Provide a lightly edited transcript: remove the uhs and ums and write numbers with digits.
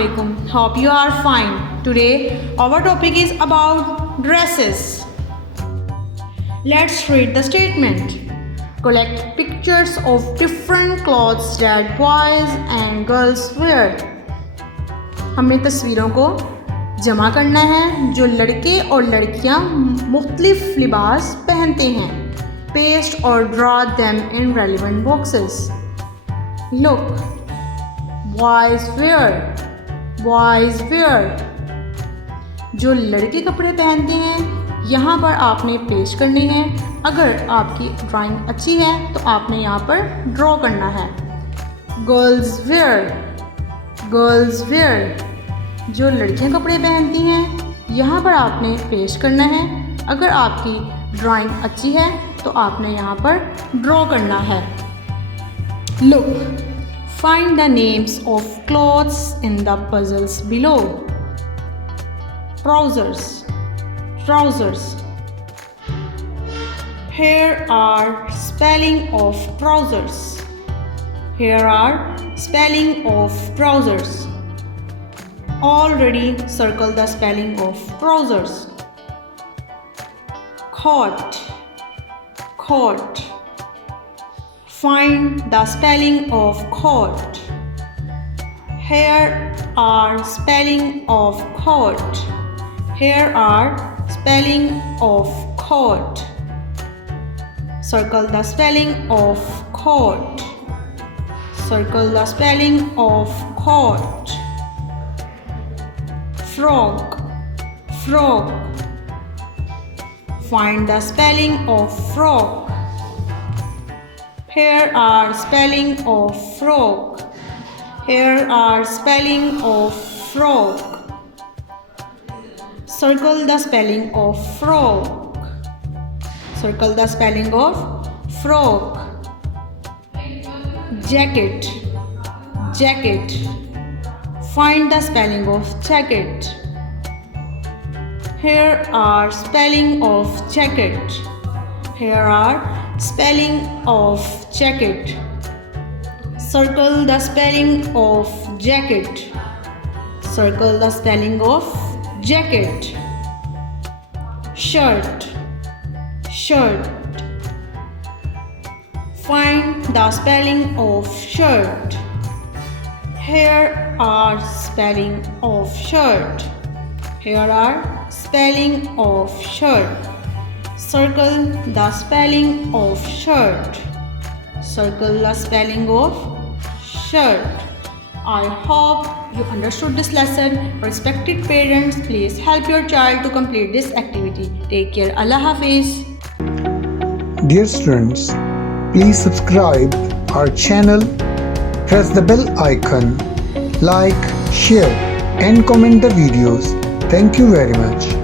Assalamualaikum. Hope you are fine. Today our topic is about dresses. Let's read the statement. Collect pictures of different clothes that boys and girls wear. हमें तस्वीरों को जमा करना है जो लड़के और लड़कियां मुख्तलिफ लिबास पहनते हैं. Paste or draw them in relevant boxes. Look. Boys wear. जो लड़के कपड़े पहनते हैं यहाँ पर आपने पेस्ट करने हैं. अगर आपकी ड्राइंग अच्छी है तो आपने यहाँ पर ड्रॉ करना है. Girls wear. जो लड़कियाँ कपड़े पहनती हैं यहाँ पर आपने पेस्ट करना है. अगर आपकी ड्राइंग अच्छी है तो आपने यहाँ पर ड्रॉ करना है. Look. Find the names of clothes in the puzzles below. Trousers. Here are spelling of trousers. Already circle the spelling of trousers. Coat. Find the spelling of coat. Here are spelling of coat. Circle the spelling of coat. Frog. Find the spelling of frog. Here are spelling of frog. Circle the spelling of frog. Jacket. Find the spelling of jacket. Here are spelling of jacket. Circle the spelling of jacket. Shirt. Find the spelling of shirt. Here are spelling of shirt. Circle the spelling of shirt. I hope you understood this lesson. Respected parents, please help your child to complete this activity. Take care. Allah Hafiz. Dear students, please subscribe our channel, press the bell icon, like, share and comment the videos. Thank you very much.